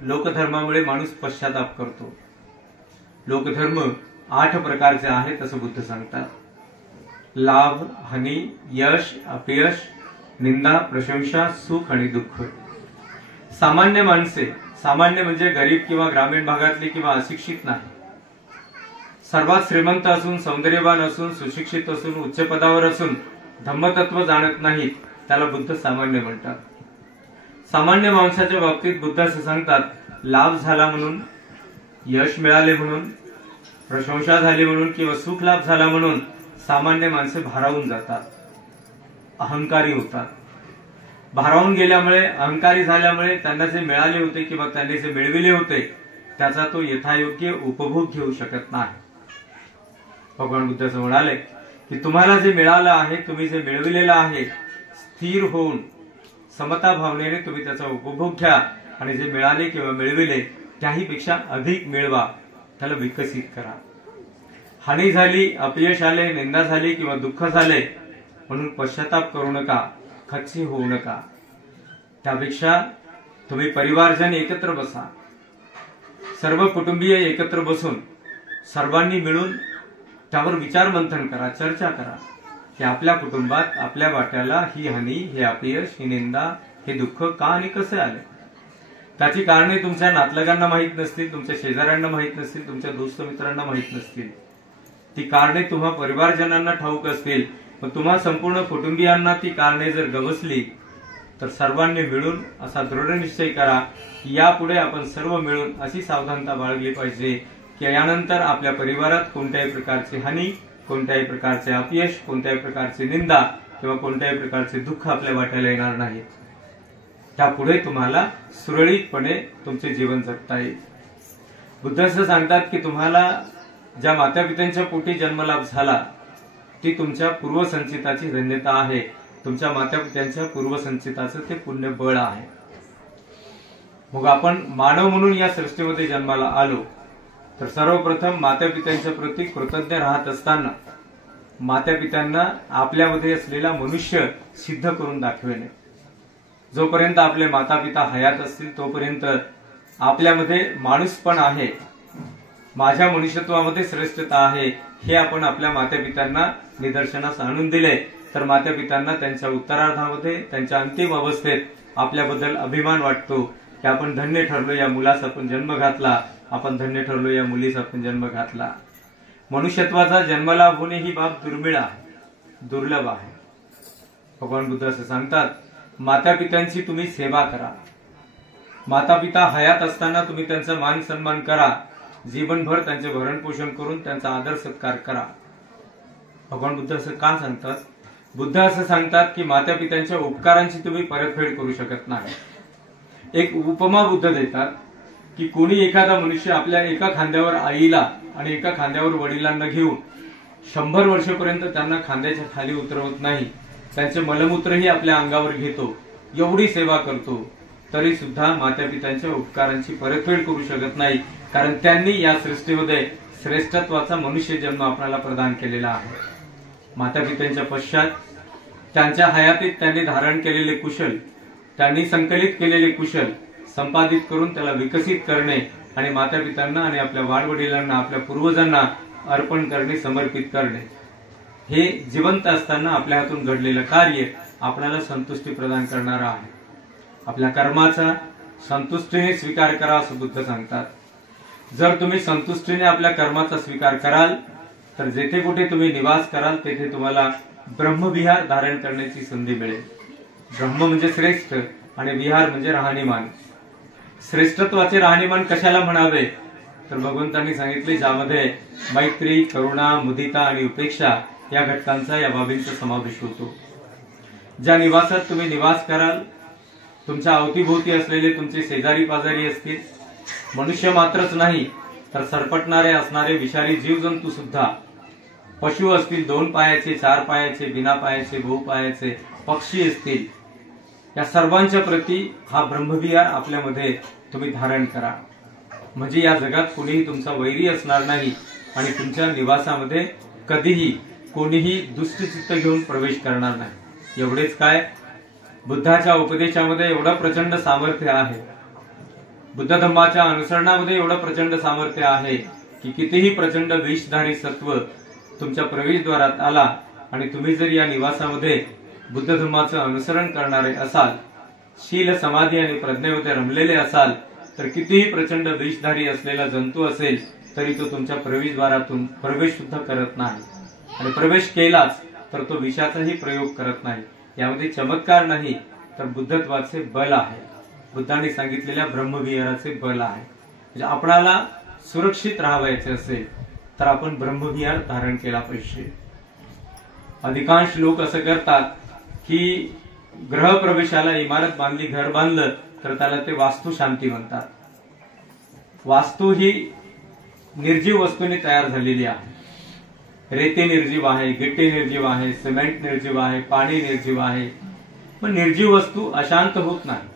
लोकधर्मामुळे माणूस पश्चाताप करतो. लोकधर्म 8 प्रकारचे आहेत असं बुद्ध सांगतात. लाभ, हानी, यश, अपयश, निंदा, प्रशंसा, सुख आणि दुःख. सामान्य माणसे, सामान्य म्हणजे गरीब किंवा ग्रामीण भागातली किंवा अशिक्षित नाही, सर्वात श्रीमंत असून, सौंदर्यवान असून, सुशिक्षित असून, उच्च पदावर असून धम्मतत्व जाणत नाहीत, त्याला बुद्ध सामान्य म्हणतात. सामान्य माणसाच्या बाबतीत बुद्ध असं सांगतात, लाभ झाला म्हणून, यश मिळाले म्हणून, प्रशंसा झाली म्हणून किंवा सुख लाभ झाला म्हणून सामान्य माणसे भारावून जातात, अहंकारी होतात. भारावून गेल्यामुळे, अहंकारी झाल्यामुळे त्यांना जे मिळाले होते किंवा त्यांनी जे मिळविले होते त्याचा तो यथायोग्य उपभोग घेऊ शकत नाही. भगवान बुद्ध असं म्हणाले की तुम्हाला जे मिळालं आहे, तुम्ही जे मिळविलेलं आहे, स्थिर होऊन समता भावनेने तुम्ही त्याचा उपभोग घ्या आणि जे मिळाले किंवा मिळविले त्याही पेक्षा अधिक मिळवा, त्याला विकसित करा. हानी झाली, अपयश आले, निंदा झाली किंवा दुःख झाले म्हणून पश्चाताप करू नका, खच्ची होऊ नका. त्यापेक्षा तुम्ही परिवारजन एकत्र बसा, सर्व कुटुंबीय एकत्र बसून सर्वांनी मिळून त्यावर विचार मंथन करा, चर्चा करा की आपल्या कुटुंबात आपल्या वाट्याला ही हानी, हे अपयश, ही निंदा, हे दुःख का आणि कसे आले. त्याची कारणे तुमच्या नातलगांना माहीत नसतील, तुमच्या शेजाऱ्यांना माहीत नसतील, तुमच्या दोस्त मित्रांना माहीत नसतील. ती कारणे तुम्हा परिवारजनांना ठाऊक असतील, पण तुम्हा संपूर्ण कुटुंबियांना ती कारणे जर गवसली तर सर्वांनी मिळून असा दृढ निश्चय करा की यापुढे आपण सर्व मिळून अशी सावधानता बाळगली पाहिजे की यानंतर आपल्या परिवारात कोणत्याही प्रकारची हानी, कोणत्याही प्रकारचे अपयश, कोणत्याही प्रकारची निंदा किंवा कोणत्याही प्रकारचे दुःख आपल्या वाट्याला येणार नाही. त्यापुढे तुम्हाला सुरळीतपणे तुमचे जीवन जगता येईल. बुद्ध असं सांगतात की तुम्हाला ज्या मातापित्यांच्या पोटी जन्मलाभ झाला ती तुमच्या पूर्वसंचिताची धन्यता आहे, तुमच्या मातापित्यांच्या पूर्वसंचिताचं ते पुण्य बळ आहे. मग आपण मानव म्हणून या सृष्टीमध्ये जन्माला आलो तर सर्वप्रथम मातापित्यांच्या प्रती कृतज्ञ राहत असताना मातापित्यांना आपल्यामध्ये असलेला मनुष्य सिद्ध करून दाखविणे. जोपर्यंत आपले मातापिता हयात असतील तोपर्यंत आपल्यामध्ये माणूसपण आहे, माझ्या मनुष्यत्वामध्ये श्रेष्ठता आहे, हे आपण आपल्या मातापित्यांना निदर्शनास आणून दिले तर मातापित्यांना त्यांच्या उत्तरार्धामध्ये, त्यांच्या अंतिम अवस्थेत आपल्याबद्दल अभिमान वाटतो की आपण धन्य ठरलो, या मुलास आपण जन्म घातला, आपण धन्य ठरलो, या मुलीस आपण जन्म घातला. मनुष्यत्वाचा जन्मलाभ होणे ही बाब दुर्मिळ आहे, दुर्लभ आहे. भगवान बुद्ध असं सांगतात, मातापित्यांची तुम्ही सेवा करा. मातापिता हयात असताना तुम्ही त्यांचा मान सन्मान करा, जीवनभर त्यांचे भरण पोषण करून त्यांचा आदर सत्कार करा. भगवान बुद्ध असं का सांगतात? बुद्ध असं सांगतात की मातापित्यांच्या उपकारांची तुम्ही परतफेड करू शकत नाही. एक उपमा बुद्ध देतात की कोणी एखादा मनुष्य आपल्या एका खांद्यावर आईला आणि एका खांद्यावर वडिलांना घेऊन 100 वर्षापर्यंत त्यांना खांद्याच्या खाली उतरवत नाही, त्यांचे मलमूत्रही आपल्या अंगावर घेतो, एवढी सेवा करतो, तरी सुद्धा मातापित्यांच्या उपकारांची परतफेड करू शकत नाही, कारण त्यांनी या सृष्टीमध्ये श्रेष्ठत्वाचा मनुष्य जन्म आपल्याला प्रदान केलेला आहे. मातापित्यांच्या पश्चात त्यांच्या हयातीत त्यांनी धारण केलेले कुशल, त्यांनी संकलित केलेले कुशल संपादित करून त्याला विकसित करणे आणि मातापित्यांना आणि आपल्या वाडवडिलांना, आपल्या पूर्वजांना अर्पण करणे, समर्पित करणे, हे जिवंत असताना आपल्या हातून घडलेलं कार्य आपल्याला संतुष्टी प्रदान करणारं आहे. आपल्या कर्माचा संतुष्टीने स्वीकार करा असं बुद्ध सांगतात. जर तुम्ही संतुष्टीने आपल्या कर्माचा स्वीकार कराल तर जेथे कुठे तुम्ही निवास कराल तेथे तुम्हाला ब्रह्मविहार धारण करण्याची संधी मिळेल. ब्रह्म म्हणजे श्रेष्ठ आणि विहार म्हणजे राहणीमान. श्रेष्ठत्वाचे राहणीमान कशाला म्हणावे तर भगवंतांनी सांगितले, ज्यामध्ये मैत्री, करुणा, मुदिता आणि उपेक्षा या घटकांचा, या बाबींचा समावेश होतो. ज्या निवासात तुम्ही निवास कराल, तुमच्या अवतीभोवती असलेले तुमचे शेजारी पाजारी असतील, मनुष्य मात्रच नाही तर सरपटणारे असणारे विषारी जीवजंतू सुद्धा, पशु असतील, 2 पायाचे, 4 पायाचे, बिना पायाचे, बहु पायाचे, पक्षी असतील, या सर्वांच्या प्रती हा ब्रह्मविहार आपल्यामध्ये तुम्ही धारण करा. म्हणजे या जगात कोणीही तुमचा वैरी असणार नाही आणि तुमच्या निवासामध्ये कधीही कोणीही दुष्टचित्त घेऊन प्रवेश करणार नाही. एवढेच काय, बुद्धाच्या उपदेशामध्ये एवढं प्रचंड सामर्थ्य आहे, बुद्ध धम्माच्या अनुसरणामध्ये एवढं प्रचंड सामर्थ्य आहे की कितीही प्रचंड विषधारी सत्व तुमच्या प्रवेशद्वारात आला आणि तुम्ही जर या निवासामध्ये बुद्ध धम्माचं अनुसरण करणारे असाल, शील समाधी आणि प्रज्ञेमध्ये रमलेले असाल, तर कितीही प्रचंड विषधारी असलेला जंतू असेल तरी तो तुमच्या प्रवेशद्वारातून प्रवेश सुद्धा करत नाही, आणि प्रवेश केलाच तर तो विषाचाही प्रयोग करत नाही. यामध्ये चमत्कार नाही तर बुद्धत्वाचे बल आहे, बुद्धांनी सांगितलेल्या ब्रह्मविहाराचे बल आहे. म्हणजे आपणाला सुरक्षित राहायचे असेल तर आपण ब्रह्मविहार धारण केला पाहिजे. अधिकांश लोक असं करतात की ग्रह प्रवेशाला इमारत बांधली, घर बांधलं तर त्याला ते वास्तू शांती म्हणतात. वास्तू ही निर्जीव वस्तूने तयार झालेली आहे. रेती निर्जीव आहे, गिट्टी निर्जीव आहे, सिमेंट निर्जीव आहे, पाणी निर्जीव आहे, पण निर्जीव वस्तू अशांत होत नाही.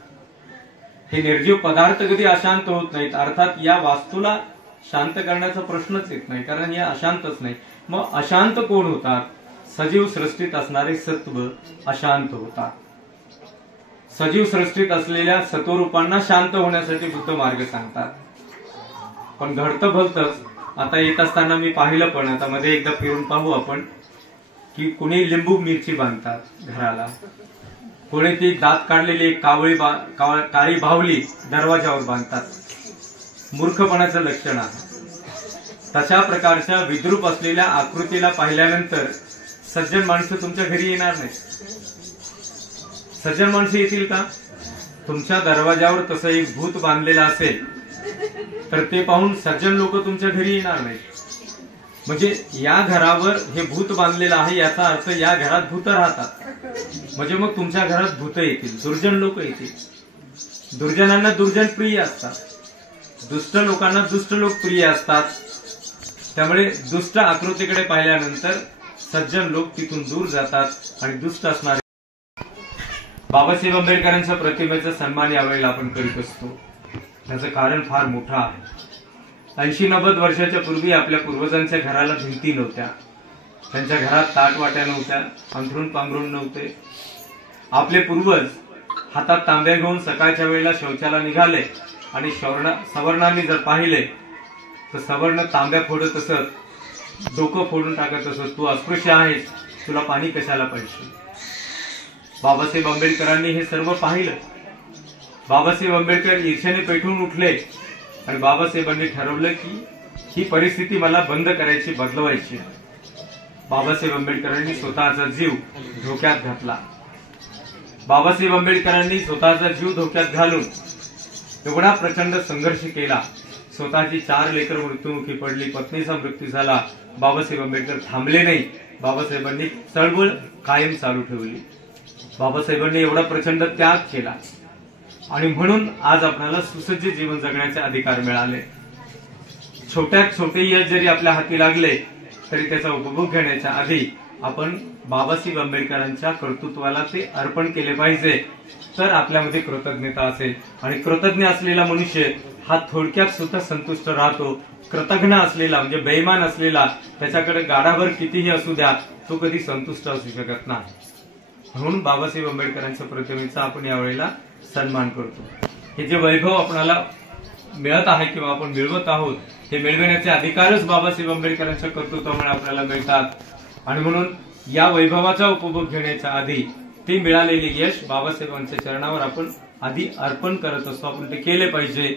हे निर्जीव पदार्थ कधी अशांत होत नाहीत. अर्थात या वास्तूला शांत करण्याचा प्रश्नच येत नाही, कारण या अशांतच नाही. मग अशांत कोण होतात? सजीव सृष्टीत असणारे सत्व अशांत होतात. सजीव सृष्टीत असलेल्या सत्वरूपांना शांत होण्यासाठी बुद्ध मार्ग सांगतात. पण घडतं भलतंच. आता येत असताना मी पाहिलं, पण आता मध्ये एकदा फिरून पाहू आपण, की कुणी लिंबू मिरची बांधतात घराला, कोणी ती दात काढलेली काळी बाहुली दरवाजावर बांधतात. मूर्खपणाचं लक्षण आहे. तशा प्रकारच्या विद्रूप असलेल्या आकृतीला पाहिल्यानंतर सज्जन माणसं तुमच्या घरी येणार नाही. सज्जन माणसं येतील का? तुमच्या दरवाजावर तसं एक भूत बांधलेलं असेल तर ते पाहून सज्जन लोक तुमच्या घरी येणार नाही. म्हणजे या घरावर हे भूत बांधलेलं आहे याचा अर्थ या घरात भूत राहतात. म्हणजे मग तुमच्या घरात भूत येतील, दुर्जन लोक येतील. दुर्जनांना दुर्जन प्रिय असतात, दुष्ट लोकांना दुष्ट लोक प्रिय असतात. त्यामुळे दुष्ट आकृतीकडे पाहिल्यानंतर सज्जन लोक तिथून दूर जातात आणि दुष्ट असणारे. बाबासाहेब आंबेडकरांच्या प्रतिमेचा सन्मान यावेळेला आपण करीत असतो. त्याचं कारण फार मोठं आहे. 80-90 वर्षाच्या पूर्वी आपल्या पूर्वजांच्या घराला भिंती नव्हत्या, त्यांच्या घरात ताटवाट्या नव्हत्या, अंथरूण पांघरूण नव्हते. आपले पूर्वज हातात तांब्या घेऊन सकाळच्या वेळेला शौचाला निघाले आणि सवर्णांनी जर पाहिले तर सवर्ण तांब्या फोडत असत, डोकं फोडून टाकत असत. तू अस्पृश्य आहेस, तुला पाणी कशाला पाहिजे. बाबासाहेब आंबेडकरांनी हे सर्व पाहिलं. बाबासाहेब आंबेडकर ईर्ष्याने पेटून उठले आणि बाबासाहेबांनी ठरवलं की ही परिस्थिती मला बंद करायची, बदलवायची. बाबासाहेब आंबेडकरांनी स्वतःचा जीव धोक्यात घातला. बाबासाहेब आंबेडकरांनी स्वतःचा जीव धोक्यात घालून एवढा प्रचंड संघर्ष केला. स्वतःची 4 लेकरं मृत्युमुखी पडली, पत्नीचा मृत्यू झाला. बाबासाहेब आंबेडकर थांबले नाही. बाबासाहेबांनी चळवळ कायम चालू ठेवली. बाबासाहेबांनी एवढा प्रचंड त्याग केला आणि म्हणून आज आपल्याला सुसज्ज जीवन जगण्याचे अधिकार मिळाले. छोट्यात छोटे यश जरी आपल्या हाती लागले तरी त्याचा उपभोग घेण्याच्या आधी आपण बाबासाहेब आंबेडकरांच्या कर्तृत्वाला ते अर्पण केले पाहिजे, तर आपल्यामध्ये कृतज्ञता असेल. आणि कृतज्ञ असलेला मनुष्य हा थोडक्यात सुद्धा संतुष्ट राहतो. कृतज्ञ असलेला म्हणजे बेईमान असलेला, त्याच्याकडे गाडाभर कितीही असू द्या, तो कधी संतुष्ट असू शकत नाही. म्हणून बाबासाहेब आंबेडकरांच्या प्रतिमेचा आपण यावेळेला सन्मान करतो. हे जे वैभव आपल्याला मिळत आहे किंवा आपण मिळवत आहोत, हे मिळविण्याचे अधिकारच बाबासाहेब आंबेडकरांच्या कर्तृत्वामुळे आपल्याला मिळतात. आणि म्हणून या वैभवाचा उपभोग घेण्याच्या आधी ते मिळालेले यश बाबासाहेबांच्या चरणावर आपण आधी अर्पण करत असतो. आपण ते केले पाहिजे,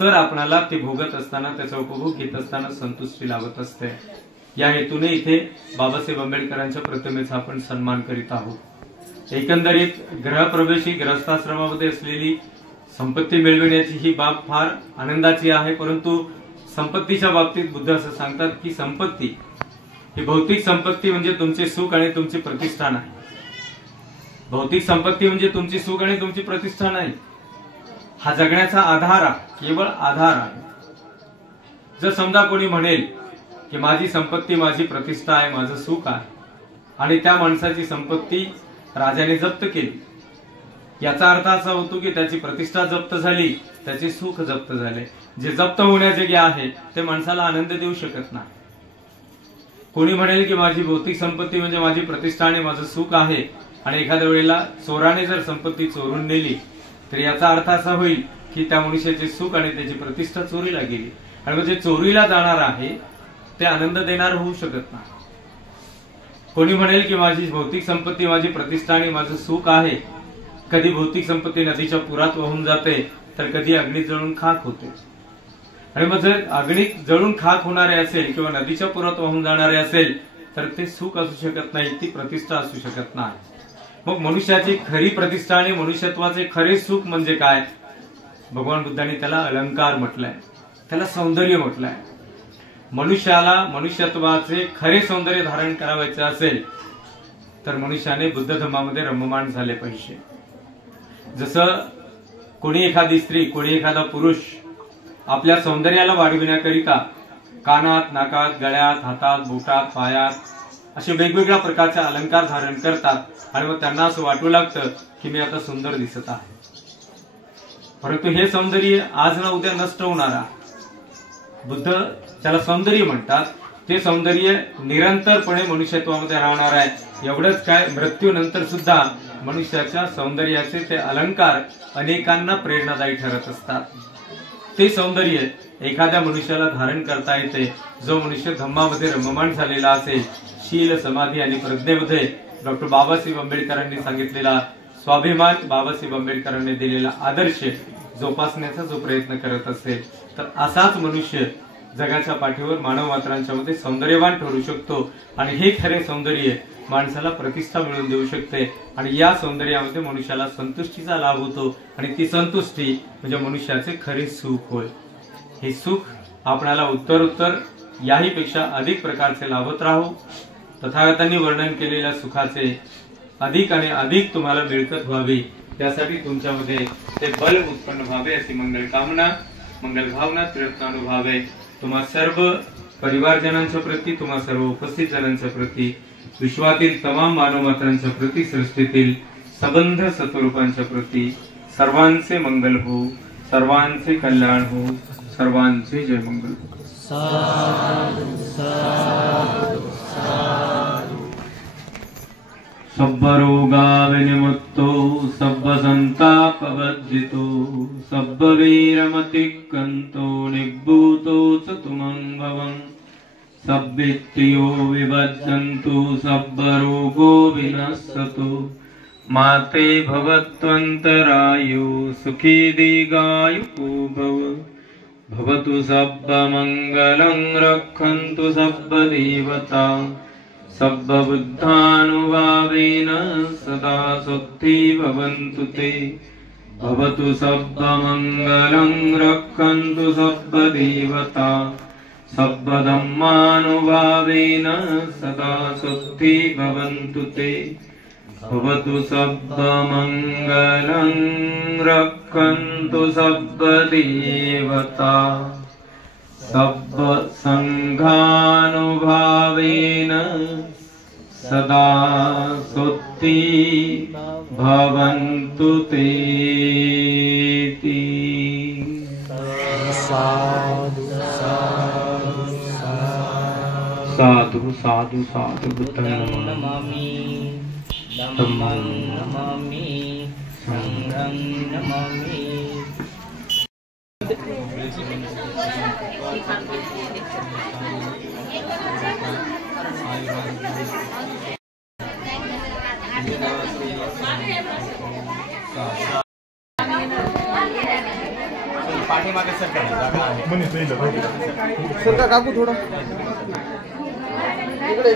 तर आपणाला ते भोगत असताना, त्याचा उपभोग घेत असताना संतुष्टी लाभत असते. या हेतूने इथे बाबासाहेब आंबेडकरांच्या प्रतिमेचा आपण सन्मान करीत आहोत. एकंदरीत गृहप्रवेशी ग्रहस्थाश्रमामध्ये असलेली संपत्ती मिळविण्याची ही बाब फार आनंदाची आहे. परंतु संपत्तीच्या बाबतीत बुद्ध असं सांगतात की संपत्ती ही भौतिक संपत्ती म्हणजे तुमचे सुख आणि तुमची प्रतिष्ठा नाही. भौतिक संपत्ती म्हणजे तुमची सुख आणि तुमची प्रतिष्ठा नाही. हा जगण्याचा आधार आहे, केवळ आधार आहे. जर समजा कोणी म्हणेल की माझी संपत्ती माझी प्रतिष्ठा आहे, माझं सुख आहे, आणि त्या माणसाची संपत्ती राजाने जप्त केली, याचा अर्थ असा होतो की त्याची प्रतिष्ठा जप्त झाली, त्याचे सुख जप्त झाले. जे जप्त होण्याजोगे आहे ते माणसाला आनंद देऊ शकत नाही. कोणी म्हणेल की माझी भौतिक संपत्ती म्हणजे माझी प्रतिष्ठा आणि माझं सुख आहे, आणि एखाद्या वेळेला चोराने जर संपत्ती चोरून नेली तर याचा अर्थ असा होईल की त्या मनुष्याचे सुख आणि त्याची प्रतिष्ठा चोरीला गेली, आणि मग जे चोरीला जाणार आहे ते आनंद देणार होऊ शकत नाही. कोणी म्हणेल की माझी भौतिक संपत्ती, माझी प्रतिष्ठा आणि माझं सुख आहे. कधी भौतिक संपत्ती नदीच्या पुरात वाहून जाते तर कधी अग्नीत जळून खाक होते. आणि मग जर अग्नीत जळून खाक होणारे असेल किंवा नदीच्या पुरात वाहून जाणारे असेल तर ते सुख असू शकत नाही, ती प्रतिष्ठा असू शकत नाही. मग मनुष्याची खरी प्रतिष्ठा आणि मनुष्यत्वाचे खरे सुख म्हणजे काय? भगवान बुद्धांनी त्याला अलंकार म्हटलंय, त्याला सौंदर्य म्हटलंय. मनुष्याला मनुष्यत्वाचे खरे सौंदर्य धारण करावायचे असेल तर मनुष्याने बुद्ध धर्मामध्ये रममाण झाले पाहिजे. जसं कोणी एखादी स्त्री, कोणी एखादा पुरुष आपल्या सौंदर्याला वाढविण्याकरिता कानात, नाकात, गळ्यात, हातात, बोटात, पायात असे वेगवेगळ्या प्रकारचे अलंकार धारण करतात आणि मग त्यांना असं वाटू लागतं की मी आता सुंदर दिसत आहे. परंतु हे सौंदर्य आज ना उद्या नष्ट होणार आहे. बुद्ध त्याला सौंदर्य म्हणतात, ते सौंदर्य निरंतरपणे मनुष्यत्वामध्ये राहणार आहे. एवढंच काय, मृत्यूनंतर सुद्धा मनुष्याच्या सौंदर्याचे ते अलंकार अनेकांना प्रेरणादायी ठरत असतात. ते सौंदर्य एखाद्या मनुष्याला धारण करता येते जो मनुष्य धम्मामध्ये रममाण झालेला असेल. शील, समाधी आणि प्रज्ञेमध्ये डॉक्टर बाबासाहेब आंबेडकरांनी सांगितलेला स्वाभिमान, बाबासाहेब आंबेडकरांनी दिलेला आदर्श जोपासण्याचा जो प्रयत्न करत असेल तर असाच मनुष्य जगाच्या पाठीवर मानव मात्रांच्या मध्ये सौंदर्यवान ठरू शकतो. आणि हे खरे सौंदर्य माणसाला प्रतिष्ठा मिळवून देऊ शकते. आणि या सौंदर्यामध्ये मनुष्याला संतुष्टीचा लाभ होतो आणि ती संतुष्टी म्हणजे मनुष्याचे खरे सुख होय. हे सुख आपणाला उत्तरोत्तर याही पेक्षा अधिक प्रकारचे लाभत राहू. तथागतांनी वर्णन केलेल्या सुखाचे अधिक आणि अधिक तुम्हाला मिळकत व्हावी, त्यासाठी तुमच्यामध्ये ते बल उत्पन्न व्हावे अशी मंगल कामना, मंगल भावना प्रयत्नानुभावे तुम्हा सर्व परिवारजनांच्या प्रती, तुम्हा सर्व उपस्थित जनांच्या प्रती, विश्वातील तमाम मानवमात्रांच्या प्रती, सृष्टीतील सबंध सत्वरूपांच्या प्रती सर्वांचे मंगल हो, सर्वांचे कल्याण हो, सर्वांचे जय मंगल. सब्बरोगा विनिमुक्तो सब्बसंतापवर्जितो सब्बवीरमतिक्कन्तो निब्बूतो च तुमंगवं सब्बित्तियो विभज्जन्तु सब्बरोगो विनश्यतु माते भवत्वन्तरायो सुखी दीर्घायुको भव भवतु सब्बमङ्गलं रक्षन्तु सब्बदेवता सब्बबुद्धानुभावेन सदा सुखी भवन्तु ते भवतु सब्बमङ्गलं रक्षन्तु सब्बदेवता सब्बधम्मानुभावेन सदा सुखी भवन्तु ते भवतु सब्बमङ्गलं रक्षन्तु सब्बदेवता सब्बसङ्घानुभावेन सदा सुखी भवन्तु ते. साधु साधु साधु साधु बुद्धं नमामि, धम्मं नमामि, संघं नमामि. पाठीमागे सर जागा आहे. सर का काकू थोडं इकडे